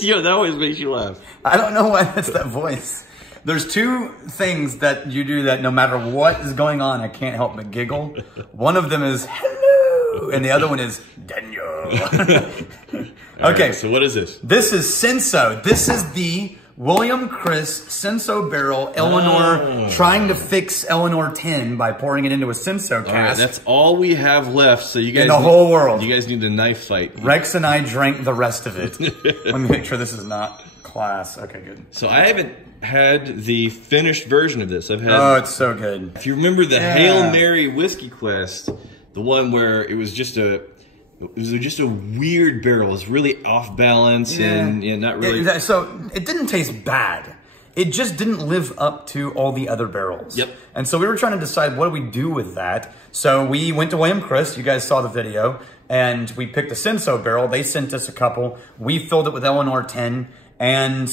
Yo, that always makes you laugh. I don't know why that's that voice. There's two things that you do that no matter what is going on, I can't help but giggle. One of them is hello, and the other one is Daniel. Okay, right, so what is this? This is Cinsault. This is the William Chris Cinsault barrel. Eleanor trying to fix Eleanor 10 by pouring it into a Cinsault cask. All right, that's all we have left. So you guys in the whole world. You guys need a knife fight. Rex and I drank the rest of it. Let me make sure this is not class. Okay, good. So I haven't had the finished version of this. I've had. Oh, it's so good. If you remember the Hail Mary Whiskey Quest, the one where it was just a weird barrel. It was really off balance and not really. So it didn't taste bad. It just didn't live up to all the other barrels. Yep. And so we were trying to decide what do we do with that. So we went to William Chris. You guys saw the video, and we picked a Cinsault barrel. They sent us a couple. We filled it with Eleanor 10, and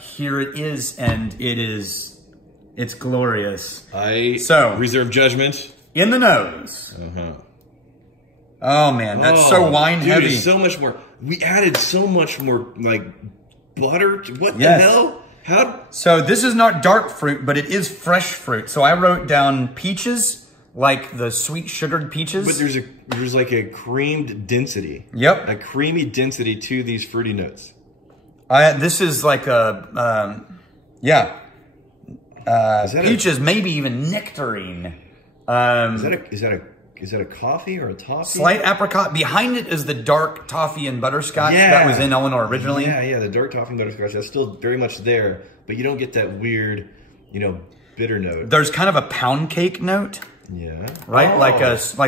here it is, and it's glorious. So reserve judgment. In the nose. Oh man, that's so wine heavy. Dude, so much more. We added so much more like butter. What the hell? How? So this is not dark fruit, but it is fresh fruit. So I wrote down peaches, like the sweet sugared peaches. But there's like a creamed density. Yep. A creamy density to these fruity notes. This is like a peaches, maybe even nectarine. Is that a coffee or a toffee? Slight apricot. Behind it is the dark toffee and butterscotch that was in Eleanor originally. Yeah, the dark toffee and butterscotch. That's still very much there, but you don't get that weird, bitter note. There's kind of a pound cake note. Yeah. Right? Oh. Like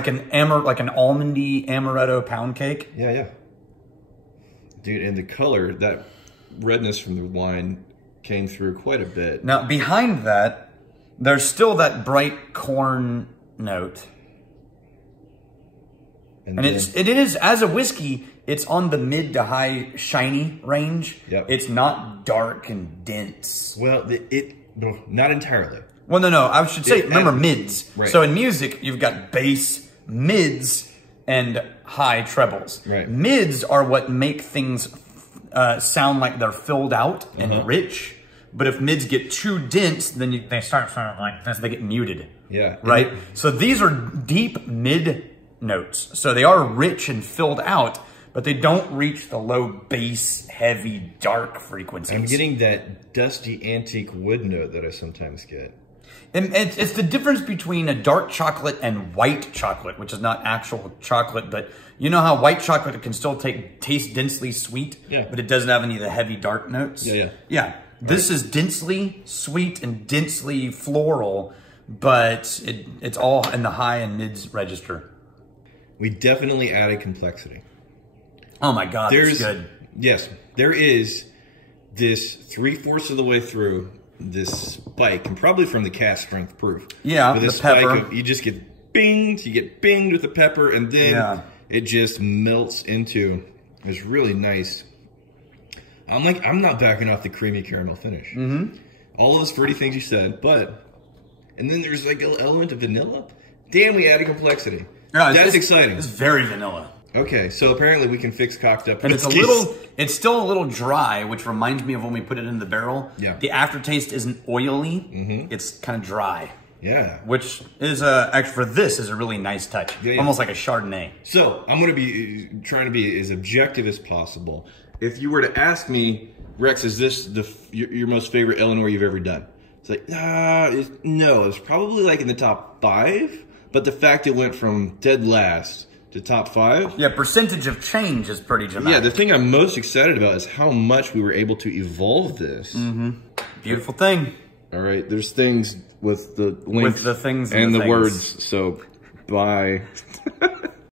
an almondy amaretto pound cake. Yeah. Dude, and the color, that redness from the wine came through quite a bit. Now, behind that, there's still that bright corn note. And it is, as a whiskey, it's on the mid to high shiny range. Yep. It's not dark and dense. Well, not entirely. Well, no, I should say, remember mids. Right. So in music, you've got bass, mids, and high trebles. Right. Mids are what make things sound like they're filled out and rich. But if mids get too dense, then they start sounding like this. They get muted. Yeah. Right? So these are deep mid notes. So they are rich and filled out, but they don't reach the low bass, heavy, dark frequencies. I'm getting that dusty antique wood note that I sometimes get. And it's the difference between a dark chocolate and white chocolate, which is not actual chocolate, but you know how white chocolate can still taste densely sweet, but it doesn't have any of the heavy dark notes? Yeah. This is densely sweet and densely floral, but it's all in the high and mids register. We definitely added complexity. Oh my God, that's good. Yes, there is this 3/4 of the way through this spike, and probably from the cast strength proof. Yeah, but this spike you just get binged, with the pepper, and then it just melts into this really nice. I'm not backing off the creamy caramel finish. All of those fruity things you said, and then there's like an element of vanilla. Damn, we added complexity. That's exciting. It's very vanilla. Okay, so apparently we can fix cocked up. And it's still a little dry, which reminds me of when we put it in the barrel. Yeah. The aftertaste isn't oily. It's kind of dry. Yeah. Which is actually for this is a really nice touch. Almost like a Chardonnay. So I'm going to be trying to be as objective as possible. If you were to ask me, Rex, is this your most favorite Eleanor you've ever done? It's like, no, it's probably like in the top 5. But the fact it went from dead last to top 5. Yeah, percentage of change is pretty dramatic. Yeah, the thing I'm most excited about is how much we were able to evolve this. Beautiful thing. All right, there's things with the links with the things and the words, so bye.